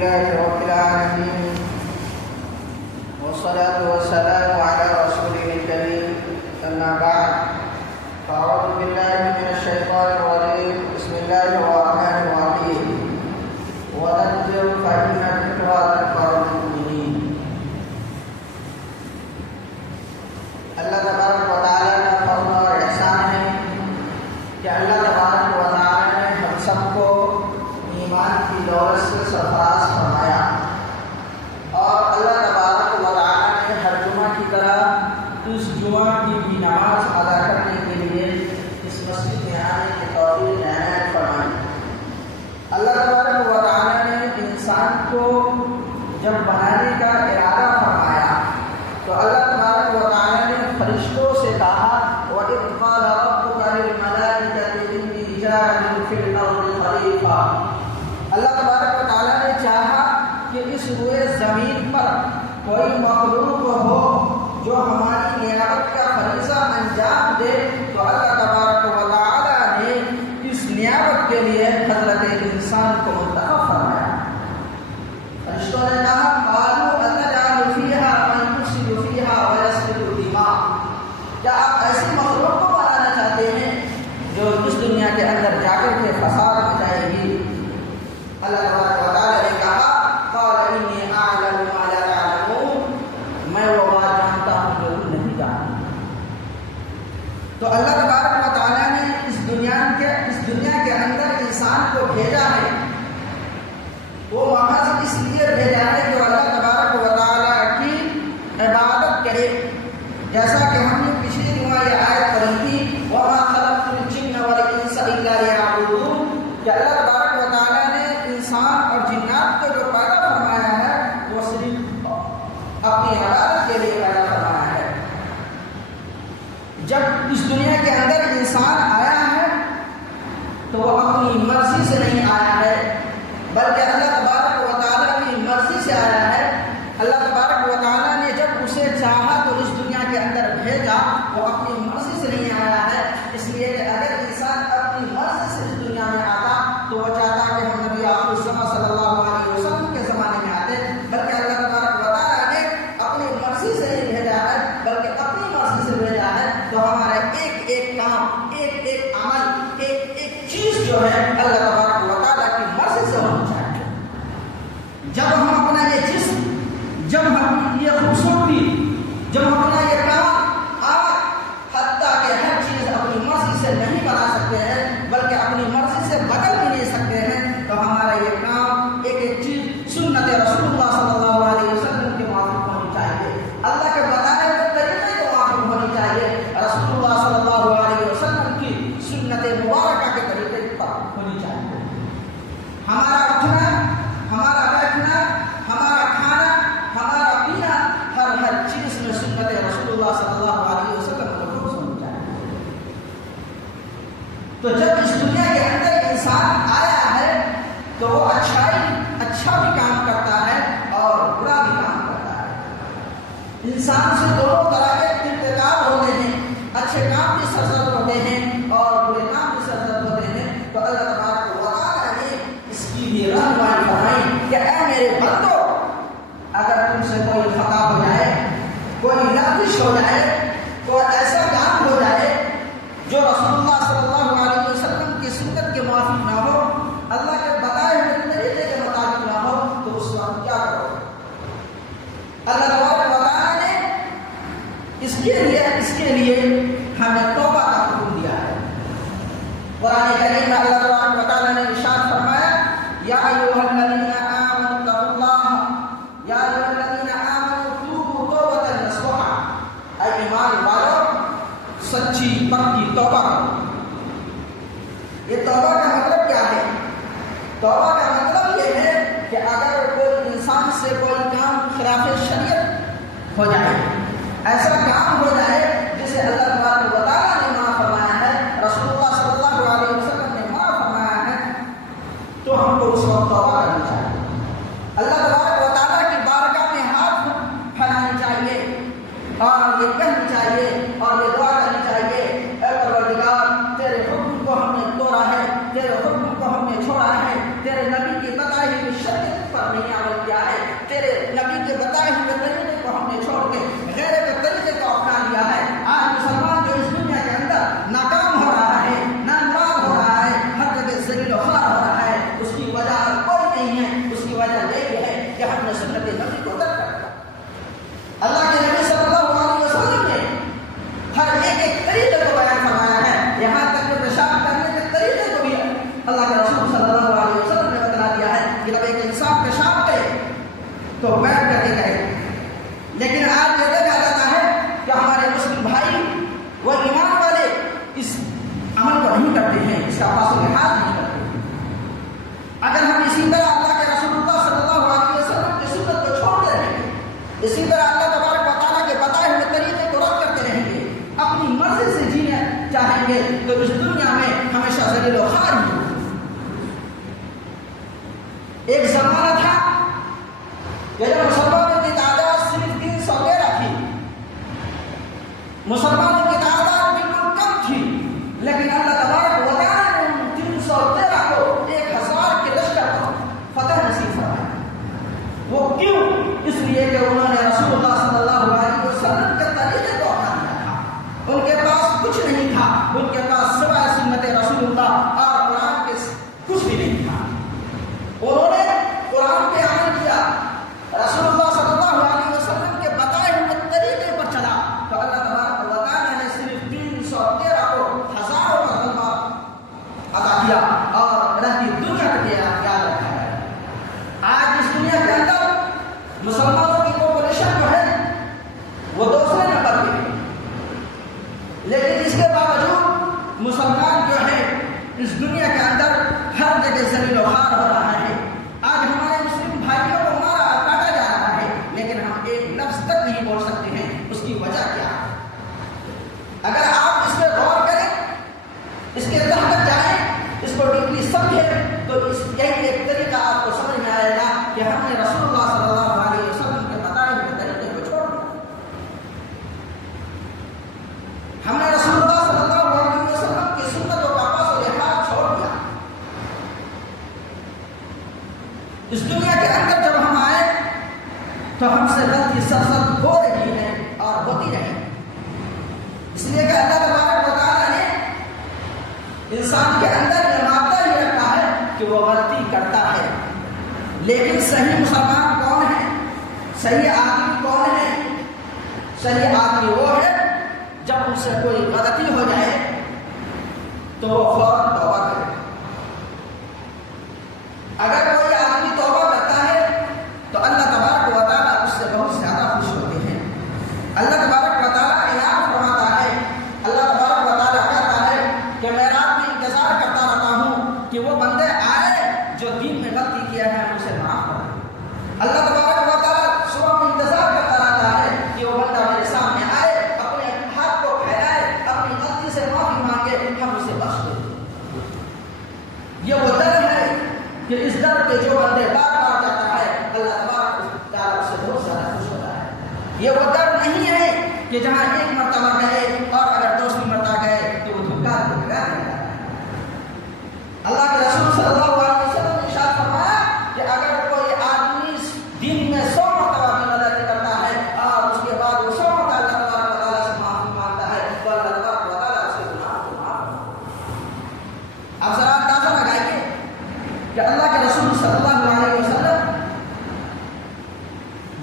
لله رب العالمين والصلاة والسلام على رسوله الكريم أما بعد فأعوذ بالله من الشيطان الرجيم بسم الله الرحمن الرحيم وذكر فإن الذكرى تنفع المؤمنين. اللہ تبارک و تعالیٰ کا فضل اور احسان ہے کہ اللہ تبارک و تعالیٰ نے ہم سب کو ایمان کی دولت سے سرفراز فرمایا اور اللہ تبارک و تعالیٰ نے ہر جمعہ کی طرح اس جمعہ کی بھی نماز ادا کرنے کے لیے اس مسجد میں آنے کی توفیق عنایت فرمائی. اللہ تبارک و تعالیٰ نے انسان کو جب بنانے کا ارادہ فرمایا تو اللہ تبارک و تعالیٰ نے فرشتوں سے کہا وَإِذْ قَالَ رَبُّكَ لِلْمَلَائِكَةِ إِنِّي جَاعِلٌ فِي الْأَرْضِ خَلِيفَةً. اللہ تبارک و تعالیٰ نے چاہا کہ اس روئے زمین پر کوئی مخلوق ہو جو ہماری نیابت کا فریضہ انجام دے تو اللہ تبارک و تعالیٰ نے اس نیابت کے لیے حضرت انسان کو منتخب فرمایا. فرشتوں نے کہا قالوا أَتَجْعَلُ فِيهَا مَن يُفْسِدُ فِيهَا وَيَسْفِكُ الدِّمَاءَ. کیا آپ ایسی مخلوق کو بنانا چاہتے ہیں جو اس دنیا کے اندر جا کر کے فساد مچائے گی؟ اللہ تبارک و تعالیٰ نے کہا قال إِنِّي أَعْلَمُ مَا لَا تَعْلَمُونَ. میں وہ بات جانتا ہوں جو تم نہیں جانتے. تو اللہ تبارک و تعالیٰ نے اس دنیا کے اندر انسان کو بھیجا ہے. وہ محض اس لیے بھیجا ہے جو اللہ تبارک و تعالیٰ کی عبادت کرے. جیسا کہ ہم نے پچھلی جمعہ یہ آیت پڑھی تھی وَمَا خَلَقْتُ الْجِنَّ وَالْإِنسَ إِلَّا لِيَعْبُدُونَ کہ اللہ تبارک و تعالیٰ نے انسان اور جنات کو جو پیدا فرمایا ہے وہ صرف اپنی عبادت کے لیے پیدا فرمایا ہے. جب اس دنیا کے اندر انسان آیا ہے تو وہ اپنی مرضی سے نہیں آیا ہے بلکہ اللہ تبارک و تعالیٰ کی مرضی سے آیا ہے. اللہ تبارک و تعالیٰ نے جب اسے چاہا تو اس دنیا کے اندر بھیجا. وہ اپنی مرضی سے نہیں آیا ہے اس لیے کہ اگر انسان اپنی مرضی سے اس دنیا میں آتا تو وہ چاہتا کہ ہم نبی آخر الزمان صلی اللہ علیہ وسلم کے زمانے میں آتے. بلکہ اللہ تبارک و تعالیٰ نے اپنی مرضی سے نہیں بھیجا ہے بلکہ اپنی مرضی سے بھیجا ہے. تو ہمارا ایک ایک کام ایک ایک عمل ایک ایک چیز جو ہے اللہ تبارک و تعالیٰ کی مرضی سے ہونی چاہیے. جب ہم اپنا یہ جسم جب ہم یہ خوبصورتی جب ہم اپنا یہ کام حتیٰ کہ ہر چیز اپنی مرضی سے نہیں بنا سکتے ہیں بلکہ اپنی مرضی سے بدل بھی نہیں سکتے ہیں تو ہمارا یہ کام ایک ایک چیز سنت رسول اللہ صلی اللہ علیہ وسلم کے موافق ہونی چاہیے. اللہ کے بتائے ہوئے طریقے کے موافق ہونی چاہیے. رسول اللہ صلی اللہ علیہ وسلم کی سنت مبارکہ کے طریقے پر ہونی چاہیے. ہمارا اٹھنا ہمارا بیٹھنا ہمارا کھانا ہمارا پینا ہر چیز میں سنت رسول اللہ صلی اللہ علیہ وسلم کو درست ہونی چاہیے. تو جب اس دنیا کے اندر انسان آیا ہے تو وہ اچھا بھی کام کرتا ہے اور برا بھی کام کرتا ہے. انسان سے دونوں طرح کے انتقال ہوتے ہیں. اچھے کام بھی سرزد ہوتے ہیں اور برے کام بھی سرزد ہوتے ہیں. تو اللہ تبارک و تعالیٰ نے اس کی بھی رہنمائی فرمائی کہ اے میرے بندو اگر تم سے کوئی خطا ہو جائے کوئی لغزش ہو جائے کوئی ایسا کام ہو جائے جو رسول اللہ صلی اللہ علیہ وسلم کی سنت کے موافق نہ ہو اللہ کے بتائے ہوئے طریقے کے مطابق نہ ہو تو اس وقت کیا کرو؟ اللہ تبارک و تعالیٰ نے اس کے لیے ہمیں توبہ کا حکم دیا ہے. قرآن کریم میں اللہ تبارک و تعالیٰ نے ارشاد فرمایا یا ایھا الذین آمنوا اتقوا اللہ یا ایھا الذین آمنوا توبوا توبۃ نصوحا. اے ایمان والو سچی پکی توبہ کرو. یہ توبہ کا مطلب کیا ہے؟ توبہ کا مطلب یہ ہے کہ اگر کوئی انسان سے کوئی کام خلاف شریعت ہو جائے ایسا کام ہو جائے جسے اللہ تبارک و تعالیٰ نے منع فرمایا ہے رسول اللہ صلی اللہ علیہ وسلم نے منع فرمایا ہے تو ہم کو اس وقت توبہ کرنی چاہیے. اللہ تبارک و تعالیٰ کی بارگاہ میں ہاتھ پھیلانی چاہیے اور یہ کہنی چاہیے اور یہ دعا کرنی چاہیے اے پروردگار تیرے حکم کو ہم نے توڑا ہے تیرے حکم کو ہم نے چھوڑا ہے تیرے نبی کی بتائی ہوئی شریعت پر نہیں نہیں ہیں، اس کی وجہ یہ ہے کہ ہم نے سنت نبی کو ترک کر دیا۔ اللہ کے نبی صلی اللہ علیہ وسلم نے ہر ایک طریقے کو بیان فرمایا ہے، یہاں تک کہ پیشاب کرنے کے طریقے کو بھی اللہ کے رسول صلی اللہ علیہ وسلم نے بتلا دیا ہے کہ جب ایک انسان پیشاب کرے تو بیٹھ کر کے کرے۔ لیکن آج یہ دیکھا جاتا ہے کہ ہمارے مسلم بھائی وہ ایمان والے اس عمل کو نہیں کرتے ہیں، اس کا پاس و لحاظ نہیں کرتے۔ اگر ہم اسی طرح اللہ کے رسول اللہ صلی اللہ علیہ وسلم کی سنت کو چھوڑتے رہیں گے، اسی طرح اللہ تبارک و تعالیٰ کے بتائے ہوئے طریقے کو رد کرتے رہیں گے، اپنی مرضی سے جینا چاہیں گے، تو اس دنیا میں ہمیشہ ذلیل و خوار ہی ہوگا۔ ایک زمانہ تھا کہ جب مسلمانوں کی تعداد صرف 313 تھی، مسلمانوں کی تعداد بالکل کم تھی، لیکن اللہ تبارک و تعالیٰ نے ان 313 کو 1000 کے لشکر کو فتح نصیب فرمایا۔ وہ کیوں؟ اس لیے کہ انہوں نے رسول اللہ صلی اللہ علیہ وسلم کے طریقے کو اپنا لیا تھا۔ ان کے پاس کچھ نہیں تھا، ان کے پاس سوائے سنت رسول اللہ اور قرآن کے کچھ بھی نہیں تھا۔ انہوں نے قرآن پہ عمل کیا، رسول اللہ صلی اللہ علیہ وسلم کے بتائے ہوئے طریقے پر چلا، تو اللہ تبارک و تعالیٰ نے صرف 313 کو ہزاروں کا غلبہ عطا کیا اور رہتی دنیا کے یاد رکھا ہے۔ آج اس دنیا کے اندر مسلمانوں کی پاپولیشن جو ہے وہ دوسرے نمبر پہ ہے، لیکن اس کے باوجود مسلمان جو ہے اس دنیا کے اندر ہر جگہ ذلیل و خوار ہو رہا ہے۔ آج ہمارے مسلم بھائیوں کو مارا کاٹا جا رہا ہے، لیکن ہم ایک لفظ تک نہیں بول سکتے ہیں اس کی وجہ کیا ہے۔ اگر آپ اس پہ غور کریں، اس کے تحت جائیں، اس کو ڈیپلی سمجھیں، تو اس یہی ایک طریقہ آپ کو سمجھ میں آئے گا کہ ہم نے رسول اللہ صلی اللہ علیہ وسلم کے بتائے ہوئے طریقے کو چھوڑ دیا۔ ہم نے رسول اللہ صلی اللہ علیہ وسلم کی سنتوں کا پاس و لحاظ چھوڑ دیا۔ اس دنیا کے اندر جب ہم آئے تو ہم سے غلطی سرزد ہو رہی ہے اور ہوتی رہے، اس لیے کہ اللہ تبارک و تعالیٰ نے انسان کے اندر یہ مادہ ہی رکھا ہے کہ وہ غلطی کرتا ہے، لیکن صحیح مسلمان کون ہے؟ صحیح آدمی کون ہے؟ صحیح آدمی وہ ہے جب ان سے کوئی غلطی ہو جائے تو وہ فوراً توبہ کرے۔ اگر کوئی آدمی توبہ کرتا ہے تو اللہ تبارک و تعالیٰ اس سے بہت زیادہ خوش ہوتے ہیں۔ اللہ تبارک و تعالیٰ انعام فرماتا ہے، اللہ تبارک و تعالیٰ کہتا ہے کہ میں رات میں انتظار کرتا رہتا ہوں کہ وہ بندے آئے جو دین میں غلطی کیا ہے اسے معاف کر دیں۔ اللہ تبارک و تعالیٰ صبح میں انتظار کرتا رہتا ہے کہ وہ بندہ میرے سامنے آئے، اپنے ہاتھ کو پھیلائے، اپنی غلطی سے معافی مانگے، ہم اسے بخش دیں۔ یہ وہ در ہے کہ اس در پہ جو بندے بار بار جاتا ہے اللہ تبارک و تعالیٰ سے بہت زیادہ خوش ہوتا ہے۔ یہ وہ در نہیں ہے کہ جہاں ایک مرتبہ گئے اور اگر دوسری مرتبہ گئے تو وہ دھکا دے گا۔ اللہ کے رسول صلی اللہ علیہ وسلم نے ارشاد فرمایا کہ اگر کوئی آدمی دن میں 100 مرتبہ بھی غلطی کرتا ہے اور اس کے بعد وہ 100 مرتبہ اللہ تبارک و تعالیٰ سے معافی مانگتا ہے تو اللہ تبارک و تعالیٰ اس کے گناہ کو معاف کرتا ہے۔ اب ذرا اندازہ لگائیے کہ اللہ کے رسول صلی اللہ علیہ وسلم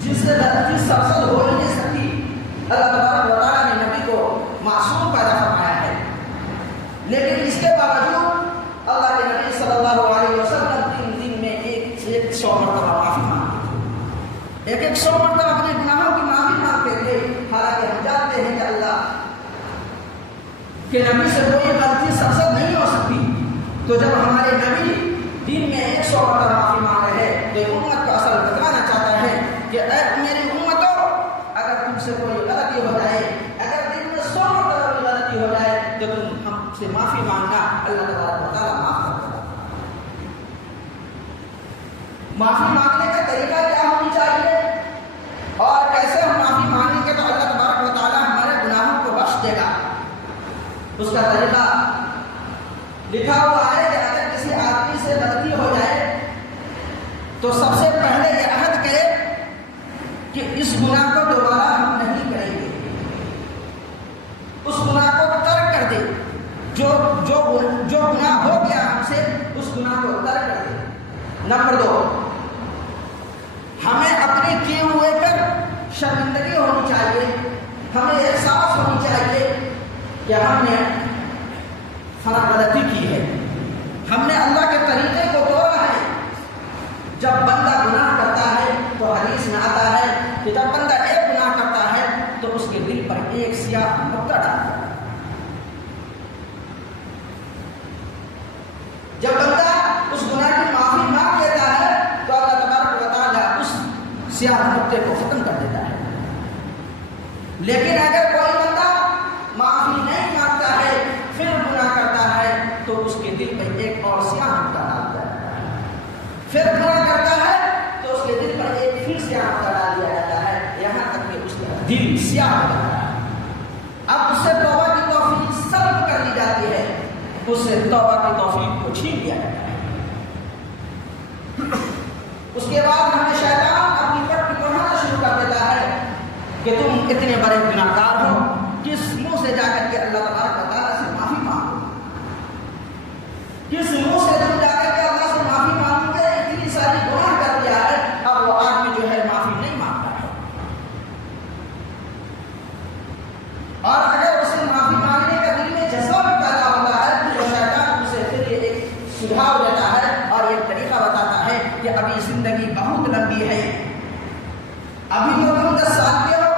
جس سے غلطی سرزد ہو نہیں سکتی، اللہ تبارک و تعالیٰ نے نبی کو معصوم پیدا فرمایا ہے، لیکن اس کے باوجود اللہ کے نبی صلی اللہ علیہ وسلم 3 دن میں 100 مرتبہ معافی مانگتے تھے، 100 مرتبہ اپنے گناہوں کی معافی مانگتے تھے۔ حالانکہ ہم جانتے ہیں کہ اللہ کے نبی سے کوئی غلطی سرزد نہیں ہو سکتی، تو جب ہمارے نبی دن میں 100 مرتبہ معافی مانگ رہے ہیں تو امت کو اصل بتانا چاہتا ہے کہ اے میری امتوں، اگر تم سے کوئی غلطی ہو جائے، اگر دن میں 100 مرتبہ بھی غلطی ہو جائے تو تم ہم سے معافی مانگنا، اللہ تبارک و تعالیٰ معاف کر دے گا۔ معافی مانگنے کا طریقہ کیا ہونی چاہیے اور کیسے ہم معافی مانگیں گے تو اللہ تبارک و تعالیٰ ہمارے گناہوں کو بخش دے گا، اس کا طریقہ لکھا ہوا ہے کہ اگر کسی آدمی سے غلطی ہو جائے تو سب سے پہلے یہ عہد کرے کہ اس گناہ کو دوبارہ ہم نہیں کریں گے، اس گناہ کو ترک کر دے، جو گناہ ہو گیا ہم سے اس گناہ کو ترک کر دے۔ نمبر 2، ہمیں اپنے کیے ہوئے پر شرمندگی ہونی چاہیے، ہمیں احساس ہونی چاہیے کہ ہم نے فلاں غلطی کی ہے، ہم نے اللہ کے طریقے کو توڑا ہے۔ جب بندہ گناہ کرتا ہے تو حدیث میں آتا ہے کہ جب بندہ ایک گناہ کرتا ہے تو اس کے دل پر ایک سیاہ نقطہ ڈالتا ہے۔ جب بندہ اس گناہ کی معافی مانگ لیتا ہے تو اللہ تبارک و تعالیٰ اس سیاہ نقطے کو ختم کر دیتا ہے۔ لیکن اگر کوئی بندہ معافی نہیں مانگتا ہے پھر گناہ کرتا ہے تو اس کے دل پر ایک اور سیاہ نقطہ ڈالتا ہے، پھر گناہ کرتا ہے تو اس کے دل پر ایک پھر سیاہ نقطہ ڈال دیا جاتا ہے، یہاں تک کہ اس کا دل سیاہ ہو جاتا ہے۔ اب اس سے توبہ کی توفیق سلب کر لی جاتی ہے، اس سے توبہ کی توفیق کو چھین لیا جاتا ہے۔ اس کے بعد ہمیں شیطان اپنی پٹ پڑھانا شروع کر دیتا ہے کہ تم اتنے بڑے گناہگار ہو، کس منہ سے جا کر کے اللہ تبارک و تعالیٰ سے معافی مانگو، کس منہ سے تم جا کر کے اللہ سے معافی مانگو گے، اتنی ساری گناہ کر دیا ہے، اب وہ آدمی جو ہے معافی نہیں مانگتا ہے۔ اور اگر اسے معافی مانگنے کا دل میں جذبہ بھی پیدا ہوتا ہے تو شیطان اسے پھر یہ ایک سجھاؤ دیتا ہے اور ایک طریقہ بتاتا ہے کہ ابھی زندگی بہت لمبی ہے، ابھی تو تم 10 سال کے ہو،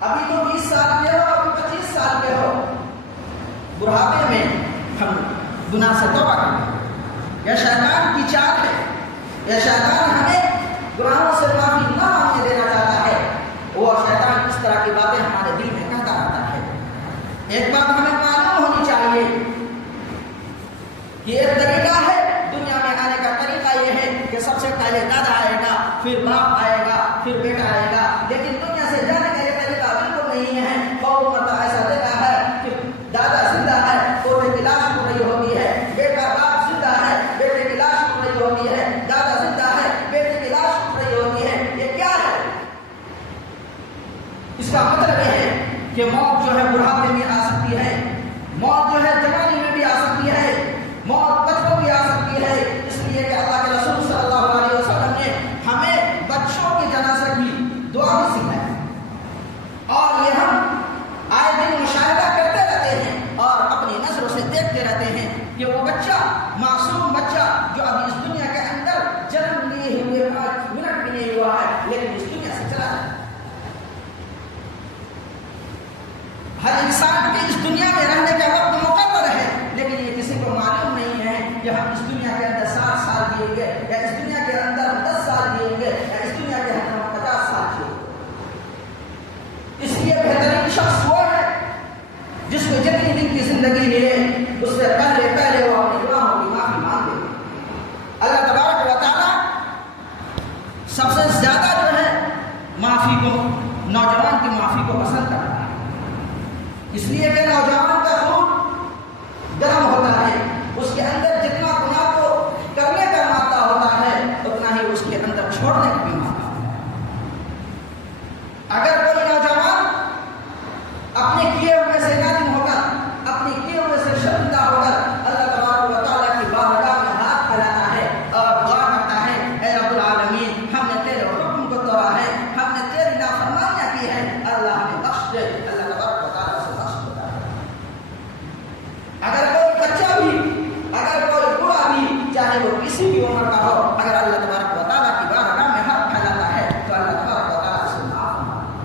ابھی تو 20 سال کے ہو، ابھی 25 سال کے ہو، بڑھاپے میں ہم گناہ سے توبہ کریں۔ یہ شیطان کی چال ہے، یہ شیطان ہمیں گناہوں سے معافی نہ مانگنے دینا چاہتا ہے۔ وہ شیطان اس طرح کی باتیں ہمارے دل میں کہتا رہتا ہے۔ ایک بات ہمیں معلوم ہونی چاہیے کہ ایک طریقہ ہے دنیا میں آنے کا، طریقہ یہ ہے کہ سب سے پہلے دادا آئے گا، پھر باپ آئے گا، پھر بیٹا آئے گا، لیکن دنیا سے جانے کا یہ طریقہ بالکل نہیں ہے۔ اور مرتبہ ایسا دیکھا ہے کہ دادا زندہ ہے، پوتے کی لاش اڑ رہی ہوتی ہے، بیٹا باپ زندہ ہے، بیٹے کی لاش اڑ رہی ہوتی ہے، دادا زندہ ہے، بیٹے کی لاش اڑ رہی ہوتی ہے۔ یہ کیا ہے؟ اس کا مطلب یہ ہے کہ موت جو ہے بڑھاپے میں آ سکتی ہے، موت جو ہے جوانی میں بھی آ سکتی ہے، موت بچپن بھی آ سکتی ہے۔ اس لیے کہ اللہ کے رسول صلی اللہ علیہ وسلم نے ہمیں بچوں کی جنازہ کی دعا بھی سکھائی، اور یہ ہم آئے دن مشاہدہ کرتے رہتے ہیں اور اپنی نظروں سے دیکھتے رہتے ہیں کہ وہ بچہ، معصوم بچہ جو ابھی اس دنیا کے اندر جنم لیے ہوئے 5 منٹ بھی نہیں ہوا ہے لیکن اس دنیا سے چلا جائے۔ ہر انسان کے اس دنیا میں رہنے کا وقت مقرر ہے، لیکن یہ کسی کو معلوم نہیں ہے کہ ہم اس دنیا کے اندر 60 سال جئیں گے، یا اس دنیا کے اندر ہم 10 سال جئیں گے، یا اس دنیا کے اندر ہم 50 سال جئیں گے۔ اس لیے بہترین شخص وہ ہے جس کو جتنی دن کی زندگی ملے اس سے پہلے وہ اپنے گناہوں کی معافی مانگے۔ اللہ تبارک و تعالیٰ سب سے زیادہ جو ہے معافی کو، نوجوان کی معافی کو پسند کرتا ہے، اس لیے کہ نوجوان کا خون گرم ہوتا ہے، اس کے اندر جتنا گناہ کو کرنے کا مادہ ہوتا ہے اتنا ہی اس کے اندر چھوڑنے کا بھی مادہ ہوتا ہے۔ اگر کوئی نوجوان اپنے کیے ہوئے سے نادم ہو کر، اپنے کیے ہوئے سے شرمندہ ہو کر اللہ تبارک و تعالیٰ کی بارگاہ میں ہاتھ پھیلاتا ہے اور دعا کرتا ہے، اے رب العالمین، ہم نے تیرے حکم کو توڑا ہے، ہم نے تیری نافرمانیاں کی ہے، اللہ ہمیں بخش دے، اللہ تبارک و تعالیٰ سے بخش دیتا ہے۔ اگر کوئی بچہ بھی، اگر کوئی بوڑھا بھی، چاہے وہ کسی بھی عمر کا ہو، اگر اللہ تبارک و تعالیٰ کی بارگاہ میں ہاتھ پھیلاتا ہے تو اللہ تبارک و تعالیٰ سے معاف مانگتا ہے۔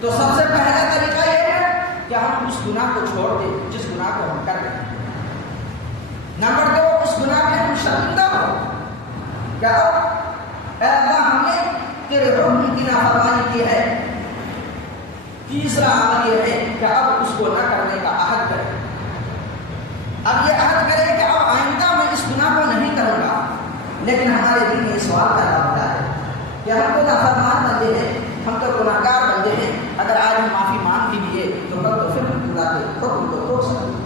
تو سب سے پہلا طریقہ یہ ہے کہ ہم اس گناہ کو چھوڑ دیں جس گناہ کو ہم کر رہے ہیں۔ نمبر 2، اس گناہ میں ہم شرمندہ ہو کہ اے اللہ ہم نے تیرے حکم کی نافرمانی کی ہے۔ تیسرا عمل یہ ہے کہ اب اس کو نہ کرنے کا عہد کریں، اب یہ عہد کریں کہ اب آئندہ میں اس گناہ کو نہیں کروں گا۔ لیکن ہمارے دل میں یہ سوال پیدا ہوتا ہے کہ ہم تو نافرمان بندے ہیں، ہم تو گناہ گار بندے ہیں، اگر آج ہم معافی مانگ بھی لیے تو کل تو پھر اللہ کے حکم کو توڑ سکتے ہیں،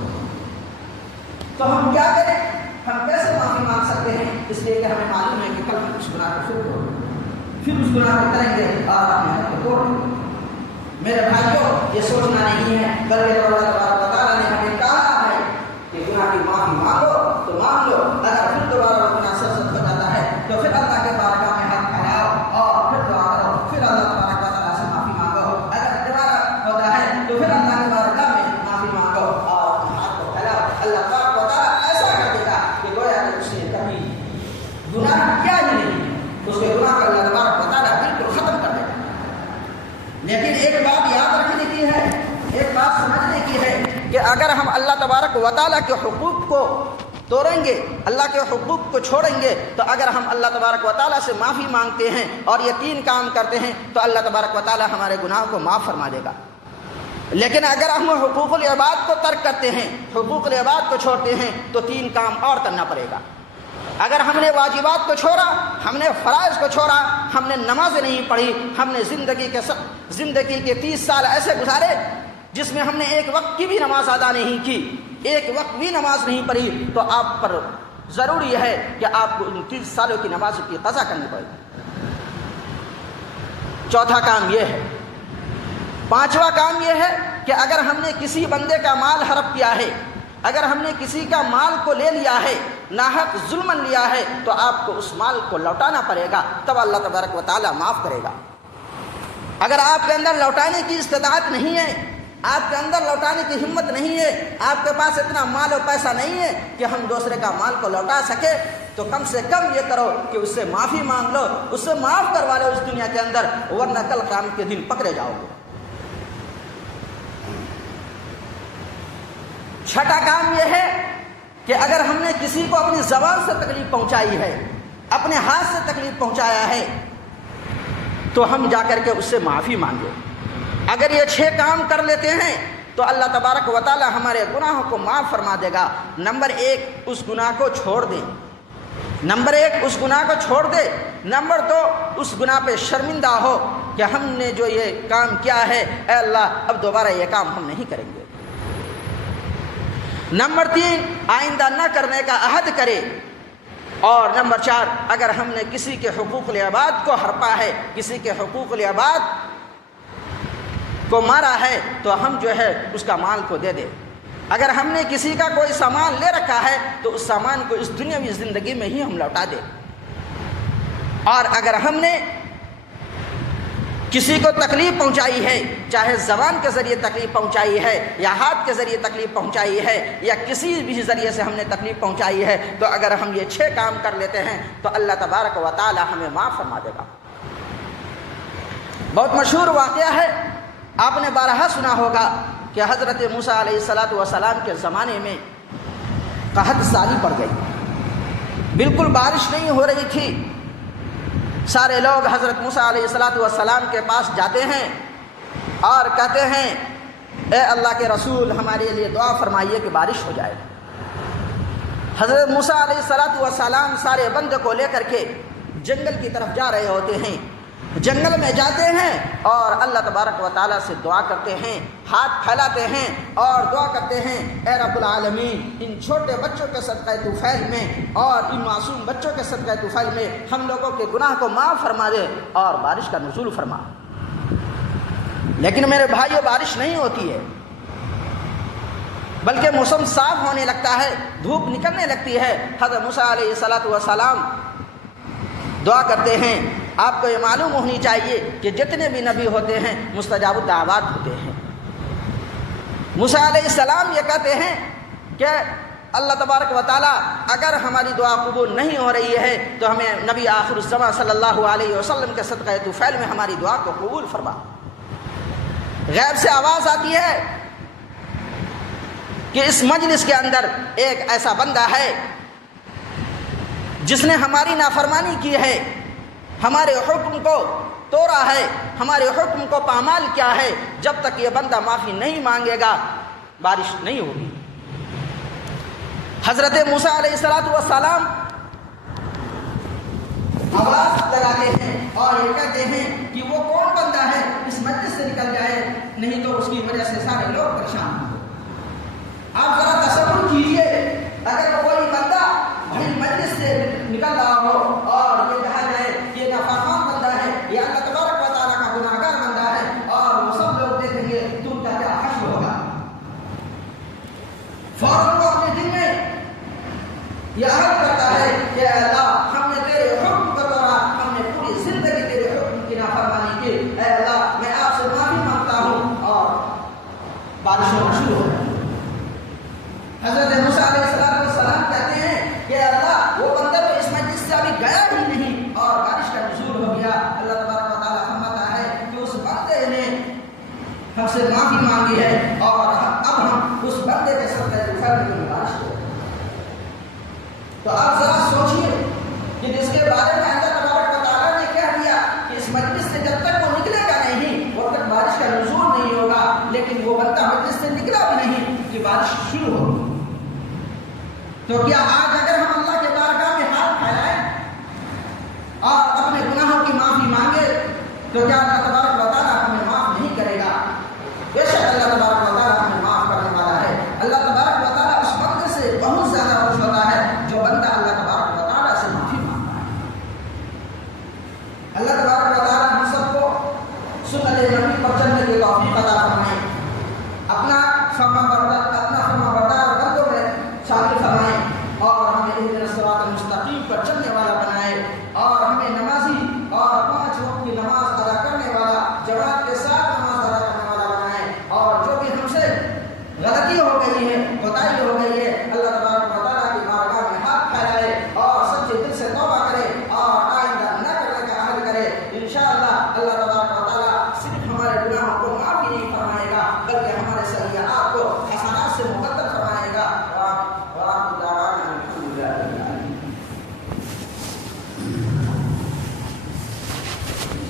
تو ہم کیا کریں؟ ہم کیسے معافی مانگ سکتے ہیں؟ اس لیے کہ ہمیں معلوم ہے کہ کل ہم اس گناہ کو پھر اس گناہ کو کریں گے اور اپنے حق کو توڑ دیں گے۔ میرے بھائیوں، یہ سوچنا نہیں ہے، بلکہ اللہ تبارک و تعالیٰ نے ہمیں کہا ہے کہ گناہ کی معافی مانگو تو مانگ لو، گناہ کیا ہی نہیں ہے، اس کے گناہ کو اللہ تبارک و تعالیٰ بالکل ختم کر دے گا۔ لیکن ایک بات یاد رکھنے کی ہے، ایک بات سمجھنے کی ہے کہ اگر ہم اللہ تبارک و تعالیٰ کے حقوق کو توڑیں گے، اللہ کے حقوق کو چھوڑیں گے، تو اگر ہم اللہ تبارک و تعالیٰ سے معافی مانگتے ہیں اور یہ 3 کام کرتے ہیں تو اللہ تبارک و تعالیٰ ہمارے گناہوں کو معاف فرما دے گا۔ لیکن اگر ہم حقوق العباد کو ترک کرتے ہیں، حقوق العباد کو چھوڑتے ہیں، تو 3 کام اور کرنا پڑے گا۔ اگر ہم نے واجبات کو چھوڑا، ہم نے فرائض کو چھوڑا، ہم نے نمازیں نہیں پڑھی، ہم نے زندگی کے 30 سال ایسے گزارے جس میں ہم نے ایک وقت کی بھی نماز ادا نہیں کی، ایک وقت بھی نماز نہیں پڑھی، تو آپ پر ضروری ہے کہ آپ کو ان 30 سالوں کی نماز کی قضا کرنی پڑے گی۔ چوتھا کام یہ ہے۔ 5واں کام یہ ہے کہ اگر ہم نے کسی بندے کا مال ہڑپ کیا ہے، اگر ہم نے کسی کا مال کو لے لیا ہے، ناحق ظلم لیا ہے، تو آپ کو اس مال کو لوٹانا پڑے گا، تب اللہ تبارک و تعالیٰ معاف کرے گا۔ اگر آپ کے اندر لوٹانے کی استطاعت نہیں ہے، آپ کے اندر لوٹانے کی ہمت نہیں ہے، آپ کے پاس اتنا مال و پیسہ نہیں ہے کہ ہم دوسرے کا مال کو لوٹا سکے، تو کم سے کم یہ کرو کہ اس سے معافی مانگ لو، اس سے معاف کروا لو اس دنیا کے اندر، ورنہ کل قیامت کے دن پکڑے جاؤ گے۔ 6واں کام یہ ہے کہ اگر ہم نے کسی کو اپنی زبان سے تکلیف پہنچائی ہے، اپنے ہاتھ سے تکلیف پہنچایا ہے، تو ہم جا کر کے اس سے معافی مانگے۔ اگر یہ 6 کام کر لیتے ہیں تو اللہ تبارک و تعالی ہمارے گناہوں کو معاف فرما دے گا۔ نمبر 1 اس گناہ کو چھوڑ دیں، نمبر 1 اس گناہ کو چھوڑ دے، نمبر 2 اس گناہ پہ شرمندہ ہو کہ ہم نے جو یہ کام کیا ہے، اے اللہ اب دوبارہ یہ کام ہم نہیں کریں گے۔ نمبر 3 آئندہ نہ کرنے کا عہد کرے، اور نمبر 4 اگر ہم نے کسی کے حقوق العباد کو ہڑپا ہے، کسی کے حقوق العباد کو مارا ہے، تو ہم جو ہے اس کا مال کو دے دیں۔ اگر ہم نے کسی کا کوئی سامان لے رکھا ہے تو اس سامان کو اس دنیاوی زندگی میں ہی ہم لوٹا دیں۔ اور اگر ہم نے کسی کو تکلیف پہنچائی ہے، چاہے زبان کے ذریعے تکلیف پہنچائی ہے یا ہاتھ کے ذریعے تکلیف پہنچائی ہے یا کسی بھی ذریعے سے ہم نے تکلیف پہنچائی ہے، تو اگر ہم یہ 6 کام کر لیتے ہیں تو اللہ تبارک و تعالی ہمیں معاف فرما دے گا۔ بہت مشہور واقعہ ہے، آپ نے بارہا سنا ہوگا کہ حضرت موسیٰ علیہ السلام کے زمانے میں قحط سالی پڑ گئی، بالکل بارش نہیں ہو رہی تھی۔ سارے لوگ حضرت موسیٰ علیہ السلام کے پاس جاتے ہیں اور کہتے ہیں اے اللہ کے رسول ہمارے لیے دعا فرمائیے کہ بارش ہو جائے۔ حضرت موسیٰ علیہ السلام سارے بندے کو لے کر کے جنگل کی طرف جا رہے ہوتے ہیں، جنگل میں جاتے ہیں اور اللہ تبارک و تعالیٰ سے دعا کرتے ہیں، ہاتھ پھیلاتے ہیں اور دعا کرتے ہیں اے رب العالمین ان چھوٹے بچوں کے صدقہ طفیل میں اور ان معصوم بچوں کے صدقہ طفیل میں ہم لوگوں کے گناہ کو معاف فرما دے اور بارش کا نزول فرما۔ لیکن میرے بھائیو بارش نہیں ہوتی ہے، بلکہ موسم صاف ہونے لگتا ہے، دھوپ نکلنے لگتی ہے۔ حضرت موسیٰ علیہ السلام دعا کرتے ہیں۔ آپ کو یہ معلوم ہونی چاہیے کہ جتنے بھی نبی ہوتے ہیں مستجاب الدعوات ہوتے ہیں۔ موسیٰ علیہ السلام یہ کہتے ہیں کہ اللہ تبارک و تعالیٰ اگر ہماری دعا قبول نہیں ہو رہی ہے تو ہمیں نبی آخر الزماں صلی اللہ علیہ وسلم کے صدقہ طفیل میں ہماری دعا کو قبول فرما۔ غیب سے آواز آتی ہے کہ اس مجلس کے اندر ایک ایسا بندہ ہے جس نے ہماری نافرمانی کی ہے، ہمارے حکم کو توڑا ہے، ہمارے حکم کو پامال کیا ہے، جب تک یہ بندہ معافی نہیں مانگے گا بارش نہیں ہوگی۔ حضرت موسیٰ علیہ السلام آواز لگاتے ہیں اور یہ کہتے ہیں کہ وہ کون بندہ ہے اس مجلس سے نکل جائے، نہیں تو اس کی وجہ سے سارے لوگ پریشان ہوں۔ آپ ذرا تصور کیجئے اگر کوئی بندہ بھائی مجلس سے نکل رہا ہو اور یہ کہا جائے یہ نافرمان بندہ ہے، یہ اللہ تبارک و تعالیٰ کا گناہگار بندہ ہے، اور وہ سب لوگ دیکھیں گے تو ان کا کیا حشر ہوگا۔ فوراً وہ اپنے دل میں یہ عہد کرتا ہے کہ اللہ ہم نے تیرے حکم کو توڑا، ہم نے پوری زندگی تیرے حکم کی نافرمانی کی، اے اللہ میں آپ سے معافی مانگتا ہوں، اور بارش ہونا شروع ہو جائے۔ حضرت موسیٰ علیہ السلام کہتے ہیں کہ اللہ وہ بندہ تو اس مجلس سے ابھی گیا کی ہے اور اب ہم اس بندے کے سب میں بارش کریں. تو آپ ذرا سوچیے کہ جس کے بارے میں اللہ تبارک و تعالیٰ نے کہہ دیا کہ اس مجلس سے جب تک وہ نکلے گا نہیں وہ تک بارش کا نزول نہیں ہوگا، لیکن وہ بندہ مجلس سے نکلا بھی نہیں کہ بارش شروع ہوگی. تو کیا آج اگر ہم اللہ کے بارگاہ میں ہاتھ پھیلائیں اور اپنے گناہوں کی معافی مانگے تو کیا